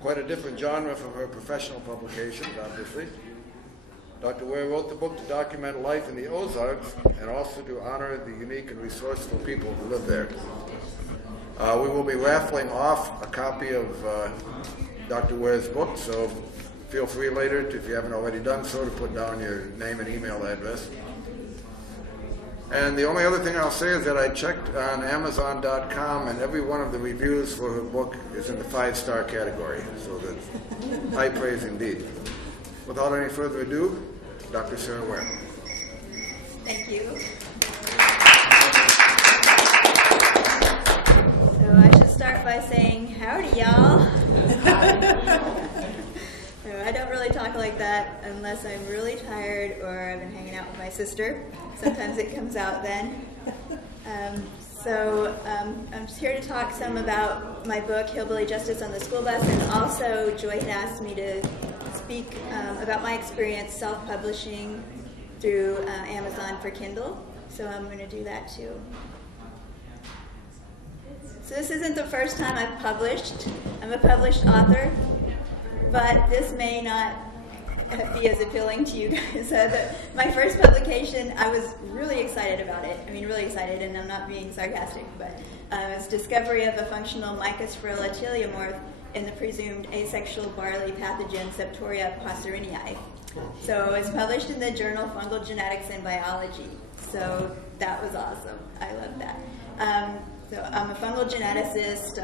quite a different genre from her professional publications, obviously. Dr. Ware wrote the book to document life in the Ozarks and also to honor the unique and resourceful people who live there. We will be raffling off a copy of Dr. Ware's book, so feel free later, if you haven't already done so, to put down your name and email address. And the only other thing I'll say is that I checked on Amazon.com, and every one of the reviews for her book is in the 5-star category, so that's high praise indeed. Without any further ado, Dr. Sarah Ware. Thank you. So I should start by saying, howdy, y'all. I don't really talk like that unless I'm really tired or I've been hanging out with my sister. Sometimes it comes out then. I'm just here to talk some about my book, Hillbilly Justice, on the school bus, and also Joy had asked me to speak about my experience self-publishing through Amazon for Kindle, so I'm going to do that too. So this isn't the first time I've published. I'm a published author, but this may not be as appealing to you guys. My first publication, I was really excited about it. I mean, really excited, and I'm not being sarcastic, but it was Discovery of a Functional Mycosporilla teleomorph in the presumed asexual barley pathogen Septoria pastoriniae. So it was published in the journal Fungal Genetics and Biology. So that was awesome. I love that. So I'm a fungal geneticist,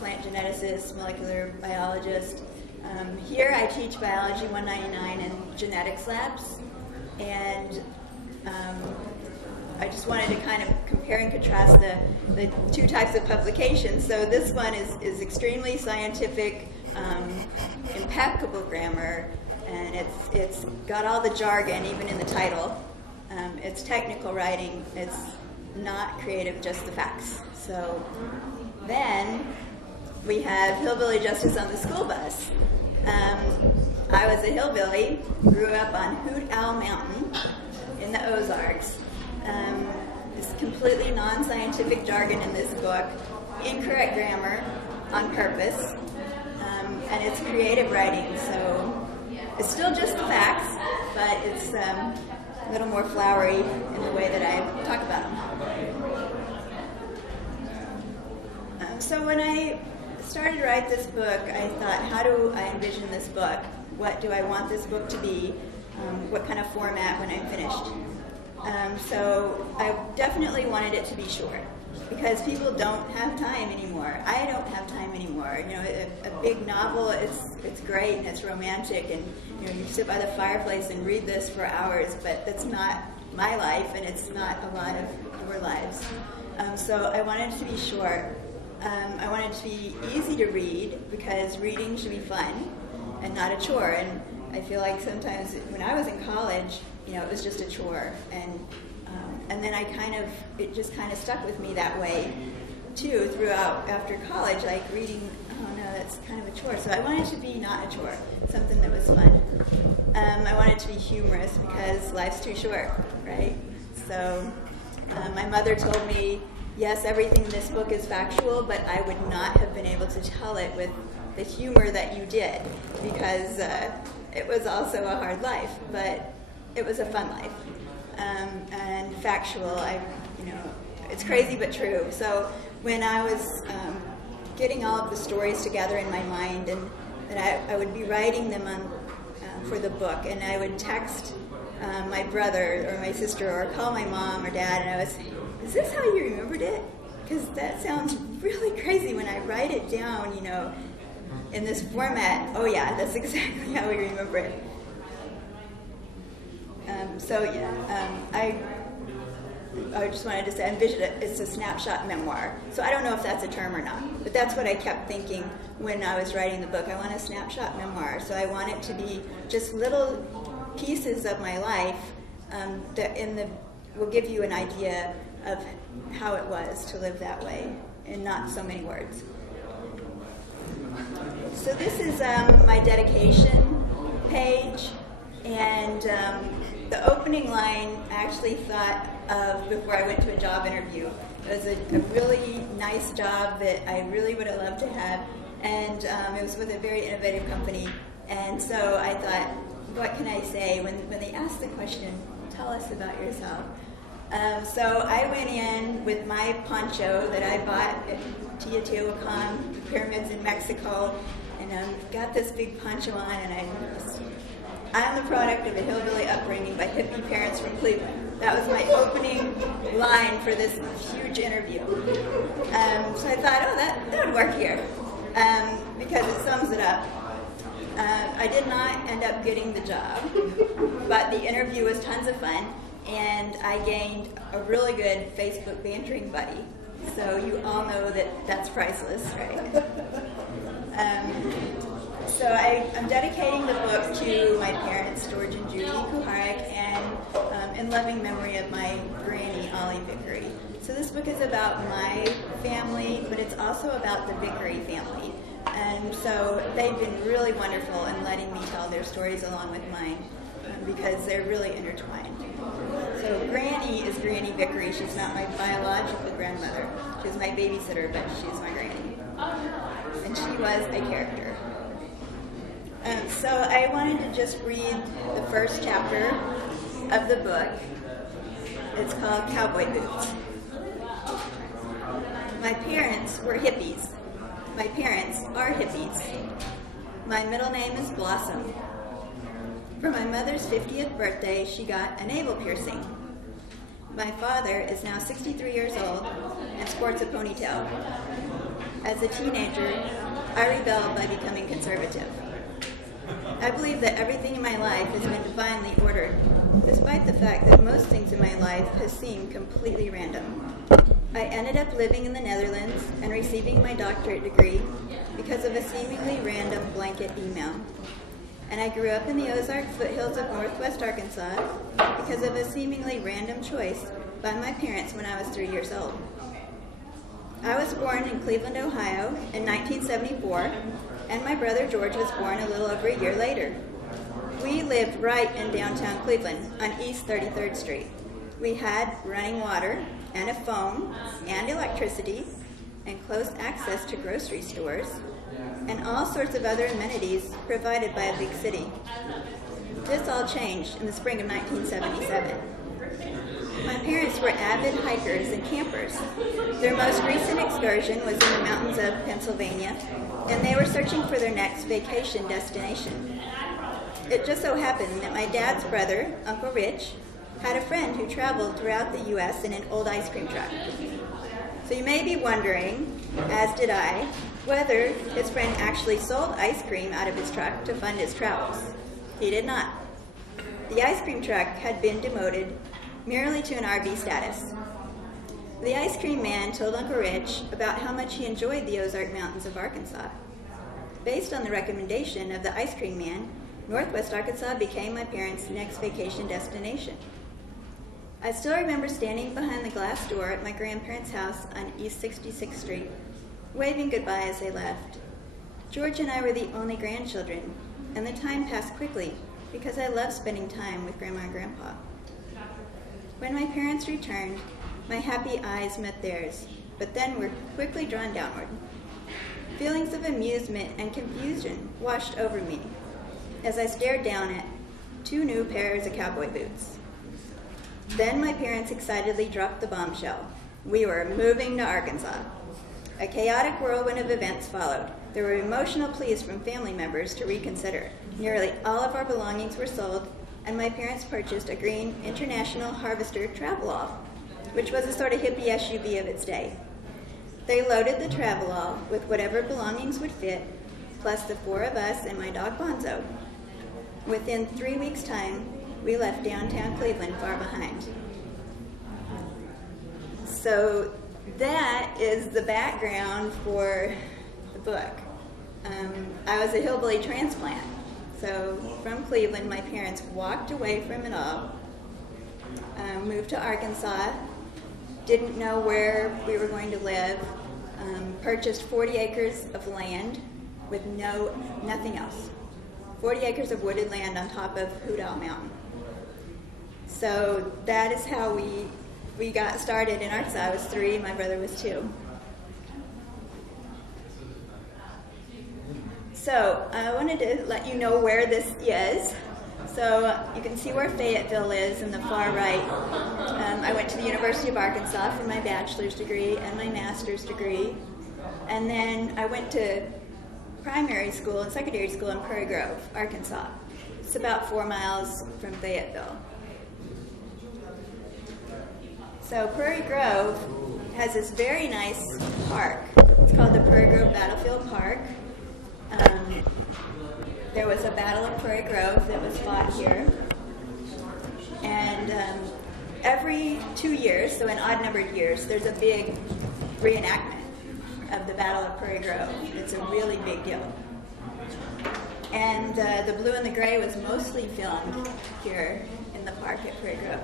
plant geneticist, molecular biologist. Here I teach Biology 199 in genetics labs, and I just wanted to kind of compare and contrast the two types of publications. So this one is extremely scientific, impeccable grammar, and it's got all the jargon, even in the title. It's technical writing. It's not creative, just the facts. So then we have Hillbilly Justice on the school bus. I was a hillbilly, grew up on Hoot Owl Mountain in the Ozarks. It's completely non-scientific jargon in this book, incorrect grammar on purpose, and it's creative writing, so it's still just the facts, but it's a little more flowery in the way that I talk about them. So when I started to write this book, I thought, how do I envision this book? What do I want this book to be? What kind of format when I'm finished? So I definitely wanted it to be short, because people don't have time anymore. I don't have time anymore. You know, a big novel, it's great and it's romantic, and you know, you sit by the fireplace and read this for hours, but that's not my life, and it's not a lot of your lives. So I wanted it to be short. I wanted it to be easy to read, because reading should be fun and not a chore. And I feel like sometimes when I was in college, you know, it was just a chore, and then it just kind of stuck with me that way too throughout after college. Like reading, oh no, that's kind of a chore. So I wanted it to be not a chore, something that was fun. I wanted it to be humorous, because life's too short, right? So my mother told me, yes, everything in this book is factual, but I would not have been able to tell it with the humor that you did, because it was also a hard life, but it was a fun life, and factual. It's crazy but true. So when I was getting all of the stories together in my mind, and I would be writing them for the book, and I would text my brother or my sister or call my mom or dad, and I was saying, is this how you remembered it? Because that sounds really crazy when I write it down, you know, in this format. Oh yeah, that's exactly how we remember it. I just wanted to say, I envisioned it, it's a snapshot memoir. So I don't know if that's a term or not, but that's what I kept thinking when I was writing the book. I want a snapshot memoir, so I want it to be just little pieces of my life that will give you an idea of how it was to live that way, and not so many words. So this is my dedication page, and the opening line I actually thought of before I went to a job interview. It was a really nice job that I really would have loved to have, and it was with a very innovative company. And so I thought, what can I say when they asked the question, tell us about yourself? So I went in with my poncho that I bought at Teotihuacan, the pyramids in Mexico, and got this big poncho on, and I'm the product of a hillbilly upbringing by hippie parents from Cleveland. That was my opening line for this huge interview. So I thought, oh, that would work here, because it sums it up. I did not end up getting the job, but the interview was tons of fun, and I gained a really good Facebook bantering buddy. So you all know that that's priceless, right? So I'm dedicating the book to my parents, George and Judy Kuharek, and in loving memory of my granny, Ollie Vickery. So this book is about my family, but it's also about the Vickery family. And so they've been really wonderful in letting me tell their stories along with mine, because they're really intertwined. So Granny is Granny Vickery. She's not my biological grandmother. She was my babysitter, but she's my granny. And she was a character. So I wanted to just read the first chapter of the book. It's called Cowboy Boots. My parents were hippies. My parents are hippies. My middle name is Blossom. For my mother's 50th birthday, she got a navel piercing. My father is now 63 years old and sports a ponytail. As a teenager, I rebelled by becoming conservative. I believe that everything in my life has been divinely ordered, despite the fact that most things in my life have seemed completely random. I ended up living in the Netherlands and receiving my doctorate degree because of a seemingly random blanket email. And I grew up in the Ozark foothills of northwest Arkansas because of a seemingly random choice by my parents when I was 3 years old. I was born in Cleveland, Ohio in 1974, and my brother George was born a little over a year later. We lived right in downtown Cleveland on East 33rd Street. We had running water and a phone and electricity and close access to grocery stores and all sorts of other amenities provided by a big city. This all changed in the spring of 1977. My parents were avid hikers and campers. Their most recent excursion was in the mountains of Pennsylvania, and they were searching for their next vacation destination. It just so happened that my dad's brother, Uncle Rich, had a friend who traveled throughout the U.S. in an old ice cream truck. So you may be wondering, as did I, whether his friend actually sold ice cream out of his truck to fund his travels. He did not. The ice cream truck had been demoted merely to an RV status. The ice cream man told Uncle Rich about how much he enjoyed the Ozark Mountains of Arkansas. Based on the recommendation of the ice cream man, Northwest Arkansas became my parents' next vacation destination. I still remember standing behind the glass door at my grandparents' house on East 66th Street, waving goodbye as they left. George and I were the only grandchildren, and the time passed quickly because I loved spending time with Grandma and Grandpa. When my parents returned, my happy eyes met theirs, but then were quickly drawn downward. Feelings of amusement and confusion washed over me as I stared down at 2 new pairs of cowboy boots. Then my parents excitedly dropped the bombshell. We were moving to Arkansas. A chaotic whirlwind of events followed. There were emotional pleas from family members to reconsider. Nearly all of our belongings were sold, and my parents purchased a green International Harvester Travelall, which was a sort of hippie SUV of its day. They loaded the Travelall with whatever belongings would fit, plus the 4 of us and my dog Bonzo. Within 3 weeks' time, we left downtown Cleveland far behind. So that is the background for the book. I was a hillbilly transplant. So from Cleveland, my parents walked away from it all, moved to Arkansas, didn't know where we were going to live, purchased 40 acres of land with nothing else. 40 acres of wooded land on top of Hoodow Mountain. So that is how we got started in Arkansas. I was 3, my brother was 2. So I wanted to let you know where this is. So you can see where Fayetteville is in the far right. I went to the University of Arkansas for my bachelor's degree and my master's degree. And then I went to primary school and secondary school in Prairie Grove, Arkansas. It's about 4 miles from Fayetteville. So Prairie Grove has this very nice park. It's called the Prairie Grove Battlefield Park. There was a Battle of Prairie Grove that was fought here. And every 2 years, so in odd-numbered years, there's a big reenactment of the Battle of Prairie Grove. It's a really big deal. And the blue and the gray was mostly filmed here in the park at Prairie Grove.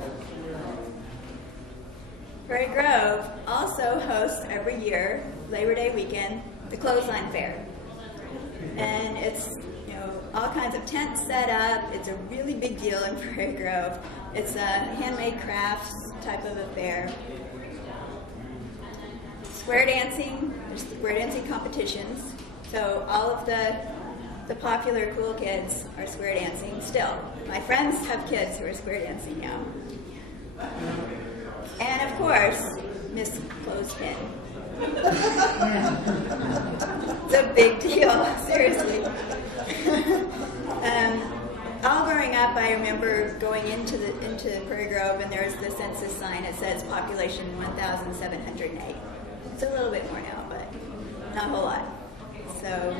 Prairie Grove also hosts every year, Labor Day weekend, the Clothesline Fair. And it's, you know, all kinds of tents set up. It's a really big deal in Prairie Grove. It's a handmade crafts type of affair. Square dancing, there's square dancing competitions. So all of the popular cool kids are square dancing still. My friends have kids who are square dancing now. And of course, Miss Clothespin. It's a big deal, seriously. All growing up, I remember going into Prairie Grove, and there's the census sign. It says population 1,708. It's a little bit more now, but not a whole lot. So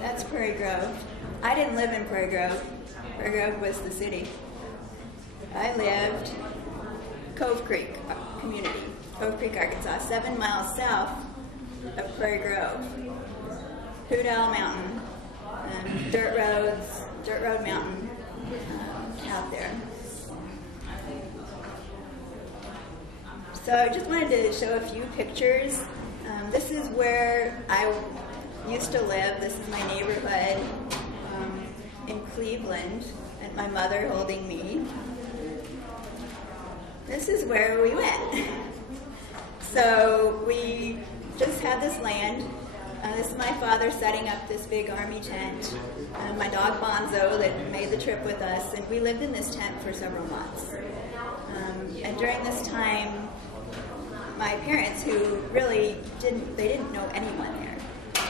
that's Prairie Grove. I didn't live in Prairie Grove. Prairie Grove was the city. I lived Cove Creek community, Cove Creek, Arkansas, 7 miles south of Prairie Grove. Hoot Owl Mountain, dirt road mountain out there. So I just wanted to show a few pictures. This is where I used to live. This is my neighborhood in Cleveland, and my mother holding me. This is where we went. So we just had this land. This is my father setting up this big army tent. My dog Bonzo that made the trip with us, and we lived in this tent for several months. And during this time, my parents, who really didn't know anyone there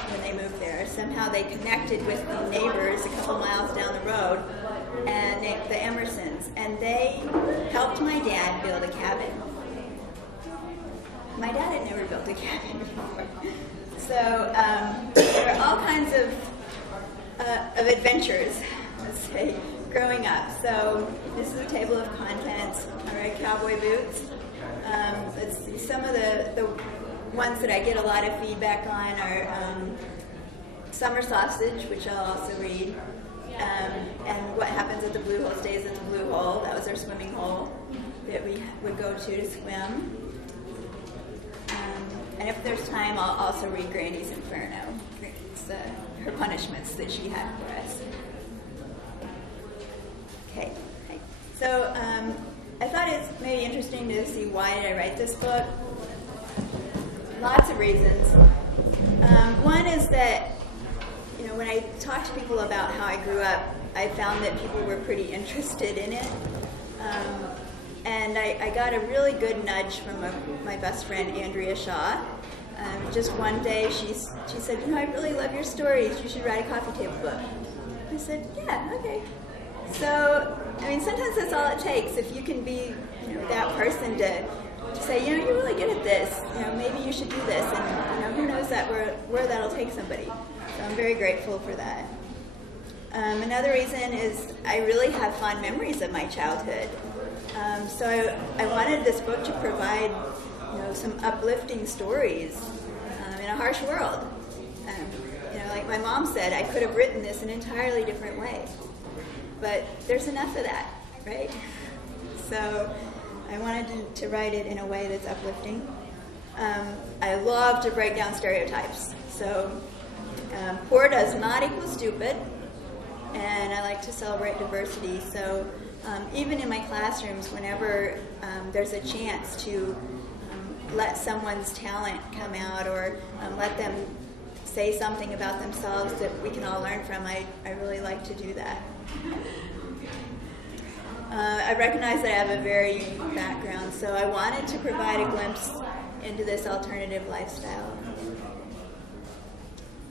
when they moved there, somehow they connected with the neighbors a couple miles down the road, and the Emersons, and they helped my dad build a cabin. My dad had never built a cabin before. So there were all kinds of adventures, let's say, growing up. So this is a table of contents. I wear cowboy boots. Let's see, some of the ones that I get a lot of feedback on are Summer Sausage, which I'll also read, and What Happens at the Blue Hole Stays at the Blue Hole. That was our swimming hole that we would go to swim. And if there's time, I'll also read Dantes Inferno. It's her punishments that she had for us. Okay. So I thought it's maybe interesting to see why did I write this book. Lots of reasons. One is that, you know, when I talk to people about how I grew up, I found that people were pretty interested in it. And I got a really good nudge from my best friend, Andrea Shaw. Just one day, she said, you know, I really love your stories. You should write a coffee table book. I said, yeah, okay. So, I mean, sometimes that's all it takes. If you can be, you know, that person to say, you know, you're really good at this. You know, maybe you should do this. And, you know, who knows where that'll take somebody. So I'm very grateful for that. Another reason is I really have fond memories of my childhood. So I wanted this book to provide, you know, some uplifting stories in a harsh world. You know, like my mom said, I could have written this an entirely different way. But there's enough of that, right? So I wanted to write it in a way that's uplifting. I love to break down stereotypes. So poor does not equal stupid. And I like to celebrate diversity. So even in my classrooms, whenever there's a chance to let someone's talent come out or let them say something about themselves that we can all learn from, I really like to do that. I recognize that I have a very unique background, so I wanted to provide a glimpse into this alternative lifestyle.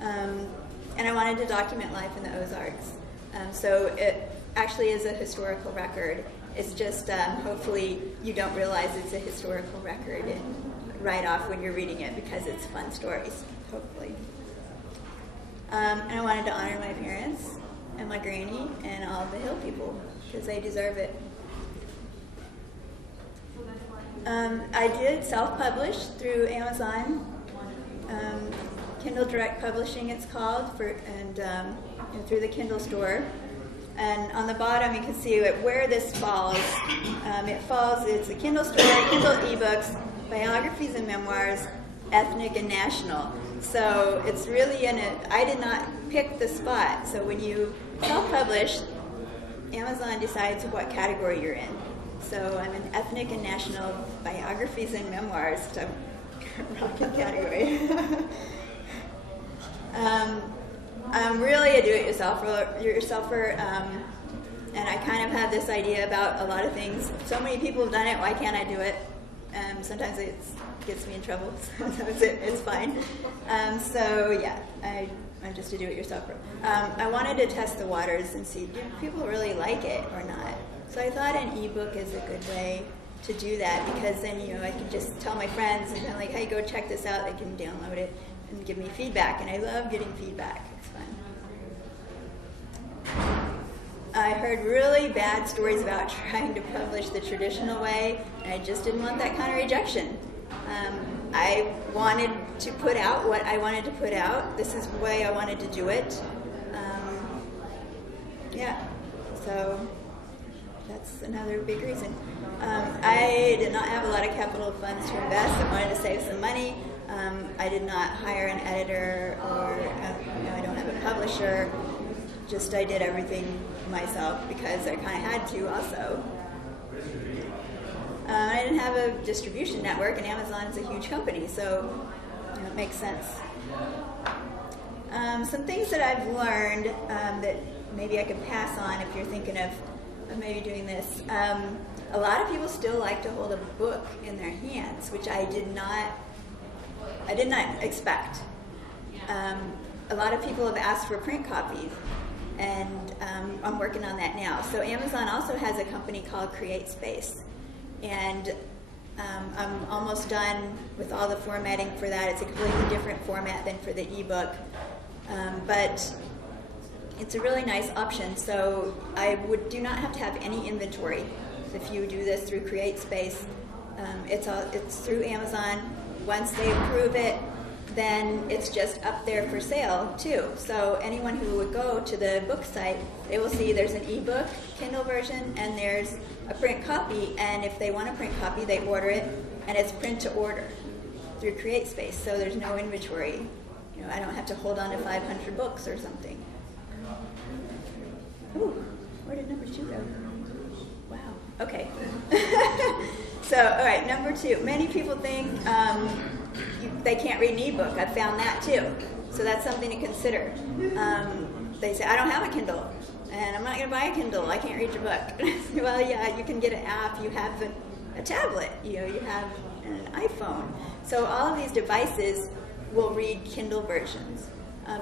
And I wanted to document life in the Ozarks. So it actually is a historical record. It's just hopefully you don't realize it's a historical record right off when you're reading it because it's fun stories, hopefully. And I wanted to honor my parents and my granny and all the Hill people because they deserve it. I did self-publish through Amazon, Kindle Direct Publishing it's called, and through the Kindle store. And on the bottom you can see where this falls. It's a Kindle store, Kindle ebooks, biographies and memoirs, ethnic and national. So it's really I did not pick the spot. So when you self-publish, Amazon decides what category you're in. So I'm in ethnic and national biographies and memoirs, so rocking category. I'm really a do-it-yourselfer, and I kind of have this idea about a lot of things. So many people have done it, why can't I do it? Sometimes it gets me in trouble, sometimes it's fine. So yeah, I'm just a do-it-yourselfer. I wanted to test the waters and see, do people really like it or not? So I thought an ebook is a good way to do that because then, I can just tell my friends and kind of like, hey, go check this out. They can download it and give me feedback, and I love getting feedback. It's fun. I heard really bad stories about trying to publish the traditional way, and I just didn't want that kind of rejection. I wanted to put out what I wanted to put out. This is the way I wanted to do it. So that's another big reason. I did not have a lot of capital funds to invest. I wanted to save some money. I did not hire an editor or I don't have a publisher. Just I did everything myself because I kind of had to also. I didn't have a distribution network, and Amazon is a huge company, so it makes sense. Some things that I've learned that maybe I could pass on if you're thinking of maybe doing this. A lot of people still like to hold a book in their hands, which I did not expect. A lot of people have asked for print copies, and I'm working on that now. So Amazon also has a company called Create Space, and I'm almost done with all the formatting for that. It's a completely different format than for the ebook, but it's a really nice option. So I do not have to have any inventory if you do this through Create Space. It's through Amazon. Once they approve it, then it's just up there for sale too. So anyone who would go to the book site, they will see there's an ebook, Kindle version, and there's a print copy. And if they want a print copy, they order it, and it's print to order through Create Space. So there's no inventory. I don't have to hold on to 500 books or something. Ooh, where did number 2 go? Wow. Okay. So, all right, number 2. Many people think they can't read an ebook. I've found that too. So that's something to consider. They say, I don't have a Kindle, and I'm not going to buy a Kindle. I can't read your book. Well, yeah, you can get an app. You have a tablet. You have an iPhone. So all of these devices will read Kindle versions.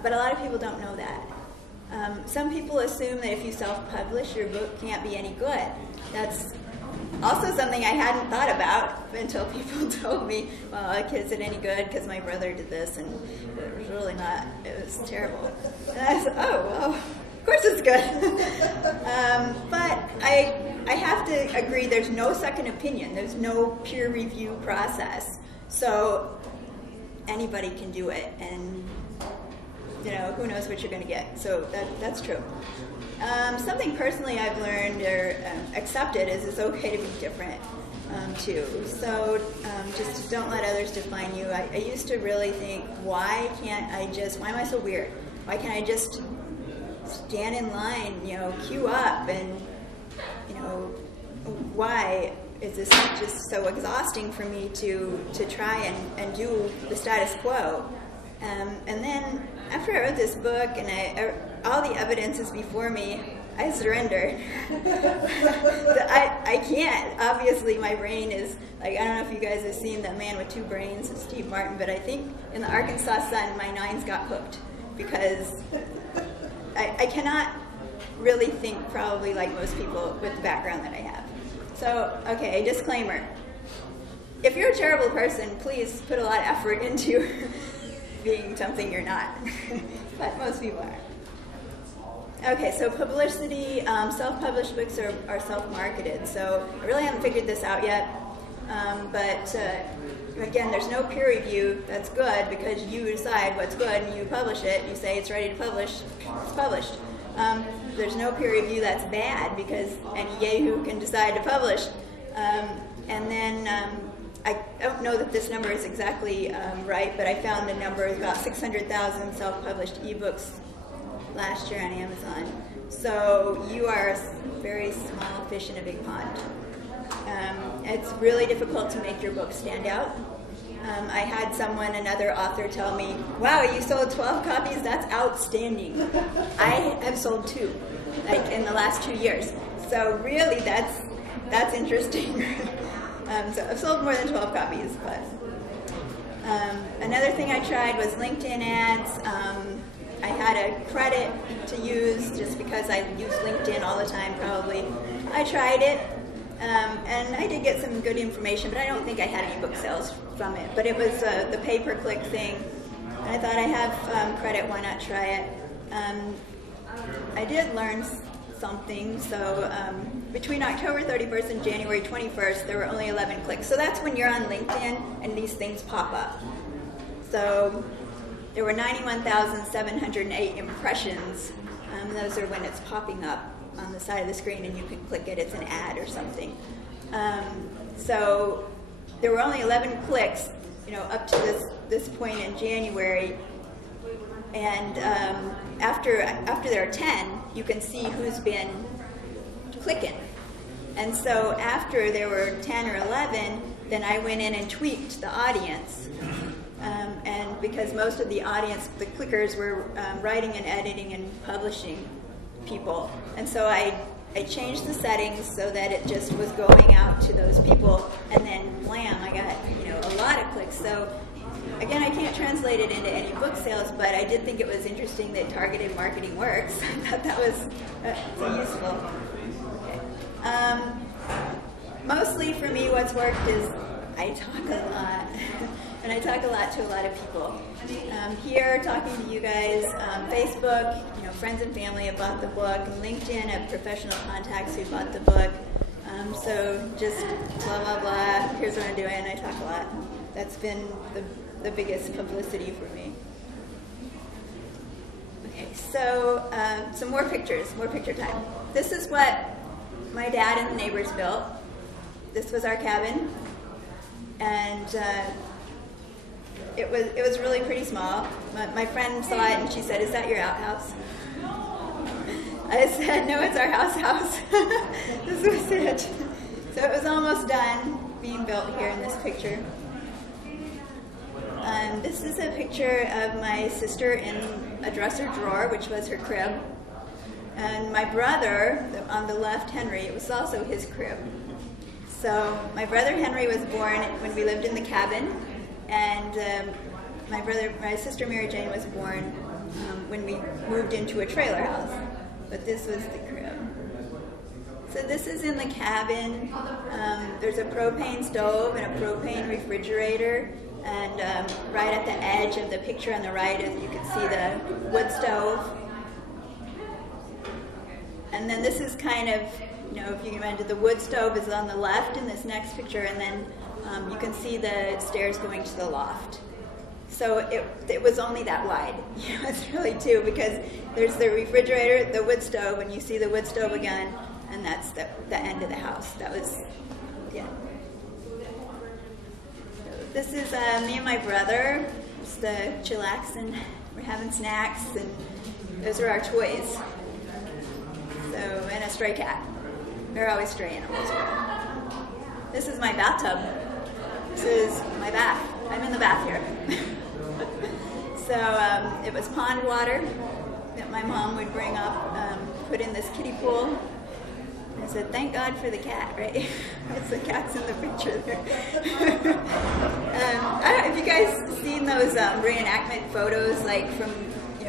But a lot of people don't know that. Some people assume that if you self-publish, your book can't be any good. That's also something I hadn't thought about until people told me, well, is it any good? Because my brother did this, and it was really not. It was terrible. And I said, oh, well, of course it's good. But I have to agree there's no second opinion. There's no peer review process. So anybody can do it, and who knows what you're going to get. So that's true. Something personally I've learned or accepted is it's okay to be different too. So just don't let others define you. I used to really think, why am I so weird? Why can't I just stand in line, queue up, and why is this just so exhausting for me to try and do the status quo? And then after I wrote this book and all the evidence is before me, I surrendered. I can't. Obviously, my brain is, like, I don't know if you guys have seen The Man with Two Brains, Steve Martin, but I think in the Arkansas Sun, my nines got hooked because I cannot really think probably like most people with the background that I have. So, okay, disclaimer. If you're a terrible person, please put a lot of effort into being something you're not. But most people are. Okay, so publicity, self-published books are self-marketed. So I really haven't figured this out yet. But again, there's no peer review. That's good because you decide what's good and you publish it. You say it's ready to publish, it's published. There's no peer review that's bad because any yahoo can decide to publish. And then I don't know that this number is exactly right, but I found a number of about 600,000 self-published ebooks last year on Amazon. So you are a very small fish in a big pond. It's really difficult to make your book stand out. I had another author tell me, wow, you sold 12 copies? That's outstanding. I have sold 2, like in the last 2 years. So really that's interesting. So I've sold more than 12 copies. But another thing I tried was LinkedIn ads. I had a credit to use just because I use LinkedIn all the time probably. I tried it. And I did get some good information, but I don't think I had any book sales from it. But it was the pay-per-click thing. And I thought I have credit, why not try it? I did learn something. So between October 31st and January 21st, there were only 11 clicks. So that's when you're on LinkedIn and these things pop up. So there were 91,708 impressions. Those are when it's popping up on the side of the screen and you can click it, it's an ad or something. So there were only 11 clicks, up to this point in January. And after there are 10, you can see who's been clicking. And so after there were 10 or 11, then I went in and tweaked the audience. And because most of the audience, the clickers, were writing and editing and publishing people. And so I changed the settings so that it just was going out to those people, and then blam, I got a lot of clicks. So again, I can't translate it into any book sales, but I did think it was interesting that targeted marketing works. I thought that was useful. Okay. Mostly for me, what's worked is I talk a lot. And I talk a lot to a lot of people. Here, talking to you guys, Facebook, friends and family have bought the book, and LinkedIn have professional contacts who bought the book. So just blah, blah, blah, here's what I'm doing, I talk a lot. That's been the biggest publicity for me. Okay, so some more picture time. This is what my dad and the neighbors built. This was our cabin. And it was really pretty small. My friend saw it and she said, "Is that your outhouse?" I said, "No, it's our house." This was it. So it was almost done being built here in this picture. This is a picture of my sister in a dresser drawer, which was her crib. And my brother, on the left, Henry, it was also his crib. So my brother Henry was born when we lived in the cabin, and my sister Mary Jane was born when we moved into a trailer house. But this was the crib. So this is in the cabin. There's a propane stove and a propane refrigerator, and right at the edge of the picture on the right, you can see the wood stove. And then this is kind of, if you can imagine, the wood stove is on the left in this next picture, and then you can see the stairs going to the loft. So it was only that wide. It's really two, because there's the refrigerator, the wood stove, and you see the wood stove again, and that's the end of the house. That was, yeah. This is me and my brother, just chillaxing. We're having snacks, and those are our toys. So, and a stray cat. They're always stray animals. This is my bathtub. This is my bath. I'm in the bath here. So it was pond water that my mom would bring up, put in this kiddie pool. I said, thank God for the cat, right? It's the cat's in the picture there. I don't know if you guys seen those reenactment photos, like from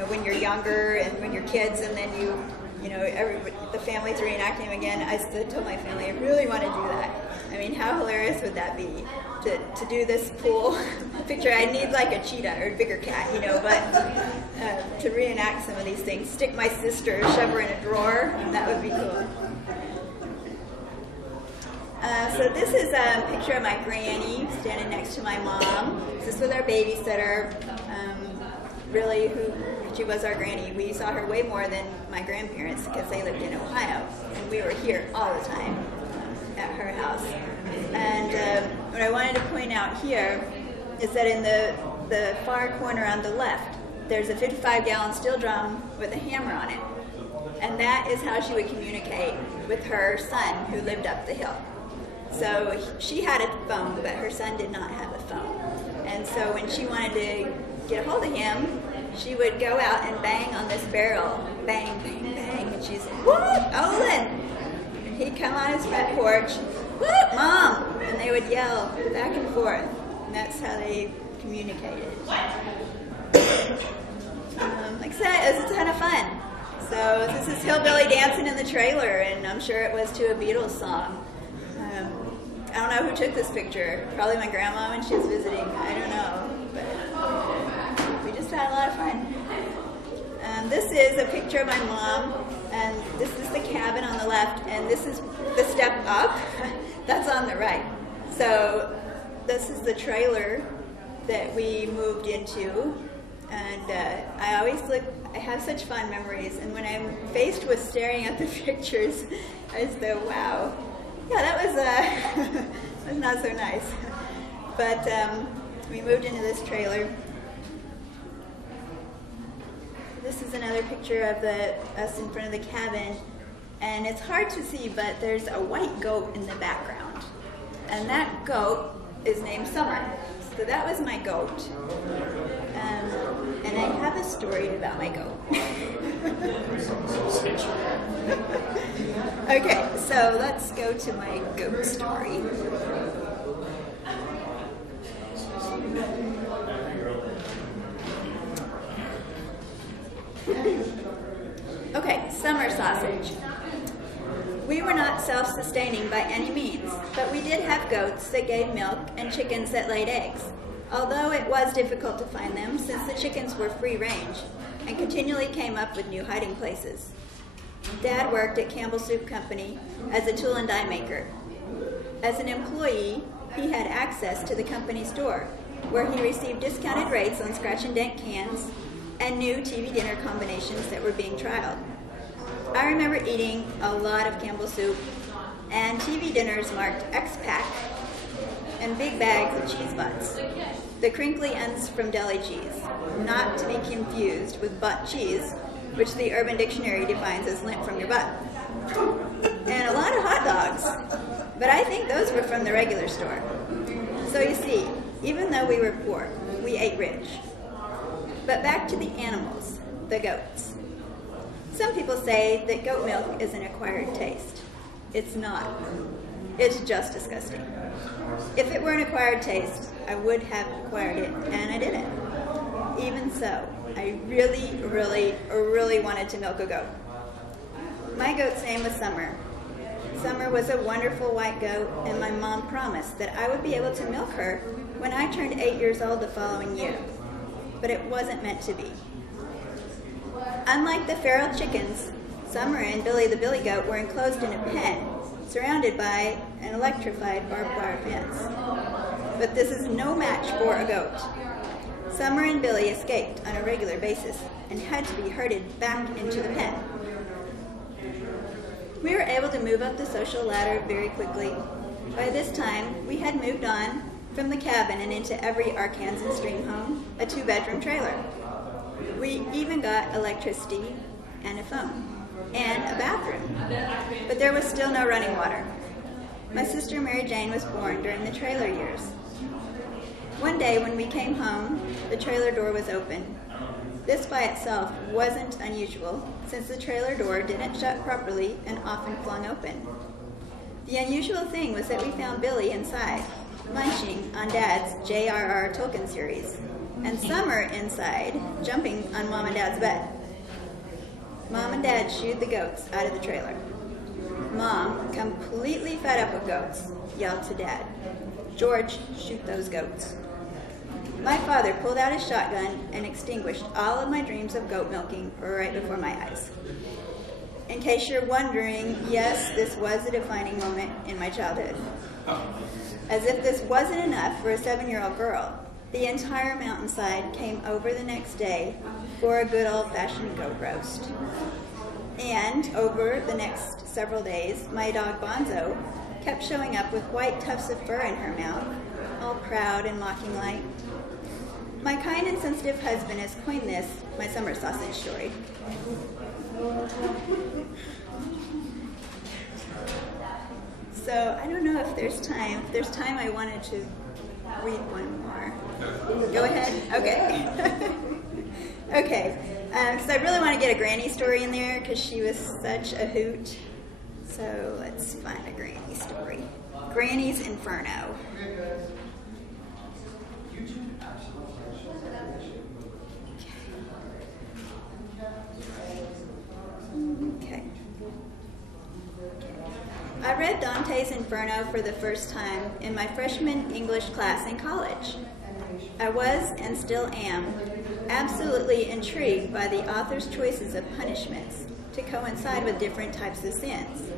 when you're younger and when you're kids, and then the family's reenacting them again. I told my family I really want to do that. I mean, how hilarious would that be to do this pool picture? I need like a cheetah or a bigger cat, but to reenact some of these things, stick my sister, shove her in a drawer, that would be cool. So this is a picture of my granny standing next to my mom. This is with our babysitter, really, she was our granny. We saw her way more than my grandparents because they lived in Ohio, and we were here all the time at her house. And what I wanted to point out here is that in the far corner on the left, there's a 55-gallon steel drum with a hammer on it. And that is how she would communicate with her son who lived up the hill. So she had a phone, but her son did not have a phone. And so when she wanted to get a hold of him, she would go out and bang on this barrel. Bang, bang, bang. And she'd say, "Whoop, Olin!" And he'd come on his front porch, "Whoop, Mom!" And they would yell back and forth. And that's how they communicated. Like I said, it was a ton of fun. So this is Hillbilly dancing in the trailer, and I'm sure it was to a Beatles song. I don't know who took this picture. Probably my grandma when she was visiting. I don't know. But we just had a lot of fun. This is a picture of my mom, and this is the cabin on the left, and this is the step up. That's on the right. So this is the trailer that we moved into, and I have such fun memories, and when I'm faced with staring at the pictures, I just go, wow. Yeah, that was not so nice. But we moved into this trailer. This is another picture of us in front of the cabin, and it's hard to see, but there's a white goat in the background, and that goat is named Summer. So that was my goat, and I have a story about my goat. Okay, so let's go to my goat story. Okay, summer sausage. We were not self-sustaining by any means, but we did have goats that gave milk and chickens that laid eggs, although it was difficult to find them since the chickens were free range and continually came up with new hiding places. Dad worked at Campbell Soup Company as a tool and die maker. As an employee, he had access to the company store, where he received discounted rates on scratch and dent cans and new TV dinner combinations that were being trialed. I remember eating a lot of Campbell soup and TV dinners marked X-Pack and big bags of cheese butts. The crinkly ends from deli cheese, not to be confused with butt cheese, which the Urban Dictionary defines as lint from your butt. And a lot of hot dogs, but I think those were from the regular store. So you see, even though we were poor, we ate rich. But back to the animals, the goats. Some people say that goat milk is an acquired taste. It's not. It's just disgusting. If it were an acquired taste, I would have acquired it, and I didn't. Even so, I really, really, really wanted to milk a goat. My goat's name was Summer. Summer was a wonderful white goat, and my mom promised that I would be able to milk her when I turned 8 years old the following year. But it wasn't meant to be. Unlike the feral chickens, Summer and Billy the billy goat were enclosed in a pen, surrounded by an electrified barbed wire fence. But this is no match for a goat. Summer and Billy escaped on a regular basis and had to be herded back into the pen. We were able to move up the social ladder very quickly. By this time, we had moved on from the cabin and into every Arkansas stream home, a 2-bedroom trailer. We even got electricity and a phone and a bathroom, but there was still no running water. My sister Mary Jane was born during the trailer years. One day when we came home, the trailer door was open, This by itself wasn't unusual, since the trailer door didn't shut properly and often flung open. The unusual thing was that we found Billy inside, munching on Dad's J.R.R. Tolkien series, and Summer inside, jumping on Mom and Dad's bed. Mom and Dad shooed the goats out of the trailer. Mom, completely fed up with goats, yelled to Dad, "George, shoot those goats." My father pulled out his shotgun and extinguished all of my dreams of goat milking right before my eyes. In case you're wondering, yes, this was a defining moment in my childhood. As if this wasn't enough for a 7-year-old girl, the entire mountainside came over the next day for a good old-fashioned goat roast. And over the next several days, my dog Bonzo kept showing up with white tufts of fur in her mouth, all proud and mocking-like. My kind and sensitive husband has coined this my summer sausage story. So I don't know if there's time. If there's time, I wanted to read one more. Go ahead? Okay. Okay. Because I really want to get a Granny story in there because she was such a hoot. So let's find a Granny story. Granny's Inferno. Okay. I read Dantes Inferno for the first time in my freshman English class in college. I was, and still am, absolutely intrigued by the author's choices of punishments to coincide with different types of sins.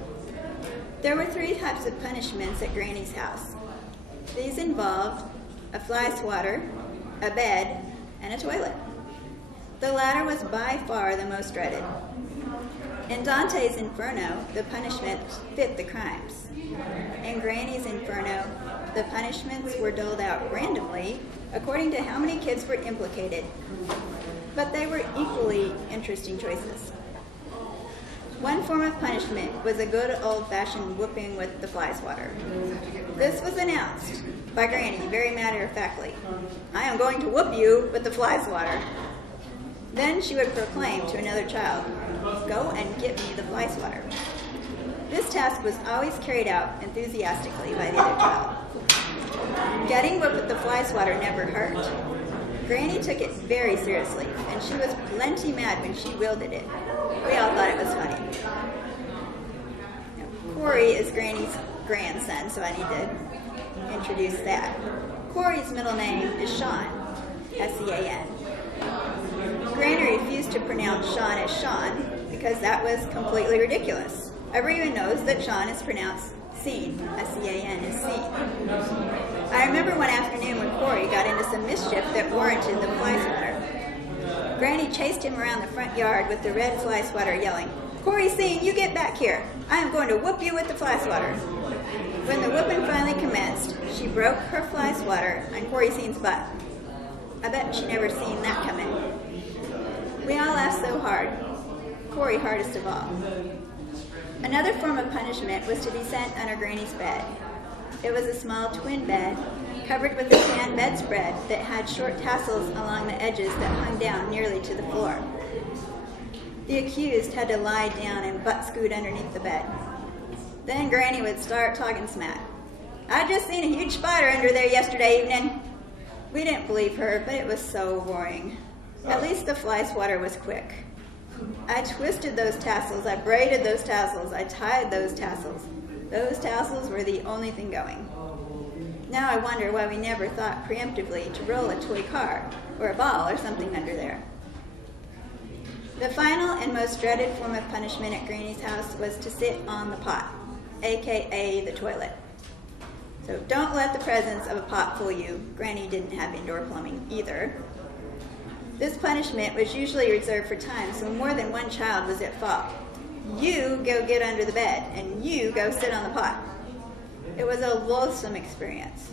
There were 3 types of punishments at Granny's house. These involved a fly swatter, a bed, and a toilet. The latter was by far the most dreaded. In Dantes Inferno, the punishments fit the crimes. In Granny's Inferno, the punishments were doled out randomly according to how many kids were implicated, but they were equally interesting choices. One form of punishment was a good old-fashioned whooping with the fly swatter. This was announced by Granny very matter-of-factly. "I am going to whoop you with the fly swatter." Then she would proclaim to another child, "Go and get me the fly swatter." This task was always carried out enthusiastically by the other child. Getting whipped with the fly swatter never hurt. Granny took it very seriously, and she was plenty mad when she wielded it. We all thought it was funny. Now, Corey is Granny's grandson, so I need to introduce that. Corey's middle name is Sean, S-E-A-N. Granny refused to pronounce Sean as Sean because that was completely ridiculous. Everyone knows that Sean is pronounced Scene, S-E-A-N is Scene. I remember one afternoon when Corey got into some mischief that warranted the fly swatter. Granny chased him around the front yard with the red fly swatter yelling, "Corey Scene, you get back here. I am going to whoop you with the fly swatter." When the whooping finally commenced, she broke her fly swatter on Corey Scene's butt. I bet she never seen that coming. We all laughed so hard, Corey hardest of all. Another form of punishment was to be sent under Granny's bed. It was a small twin bed covered with a tan bedspread that had short tassels along the edges that hung down nearly to the floor. The accused had to lie down and butt scoot underneath the bed. Then Granny would start talking smack. "I just seen a huge spider under there yesterday evening." We didn't believe her, but it was so boring. At least the fly swatter was quick. I twisted those tassels, I braided those tassels, I tied those tassels. Those tassels were the only thing going. Now I wonder why we never thought preemptively to roll a toy car or a ball or something under there. The final and most dreaded form of punishment at Granny's house was to sit on the pot, aka the toilet. So don't let the presence of a pot fool you. Granny didn't have indoor plumbing either. This punishment was usually reserved for times when more than one child was at fault. You go get under the bed, and you go sit on the pot. It was a loathsome experience.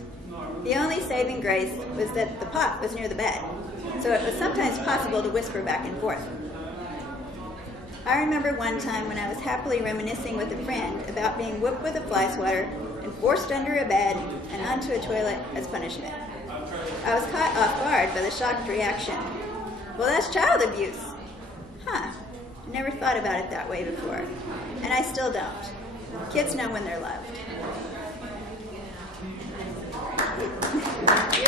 The only saving grace was that the pot was near the bed, so it was sometimes possible to whisper back and forth. I remember one time when I was happily reminiscing with a friend about being whipped with a fly swatter and forced under a bed and onto a toilet as punishment. I was caught off guard by the shocked reaction. well, that's child abuse. Huh. I never thought about it that way before. And I still don't. Kids know when they're loved. Thank you.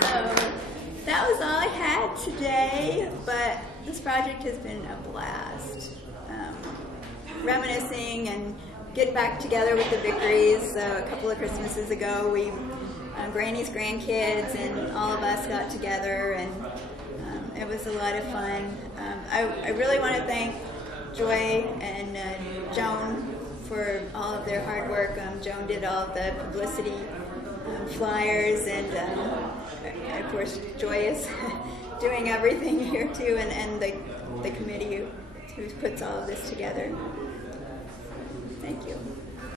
So that was all I had today, but this project has been a blast. Reminiscing and get back together with the Vickeries. A couple of Christmases ago, we Granny's grandkids and all of us got together, and it was a lot of fun. I really want to thank Joy and Joan for all of their hard work. Joan did all of the publicity flyers, and of course Joy is doing everything here too, and the committee who puts all of this together. Thank you.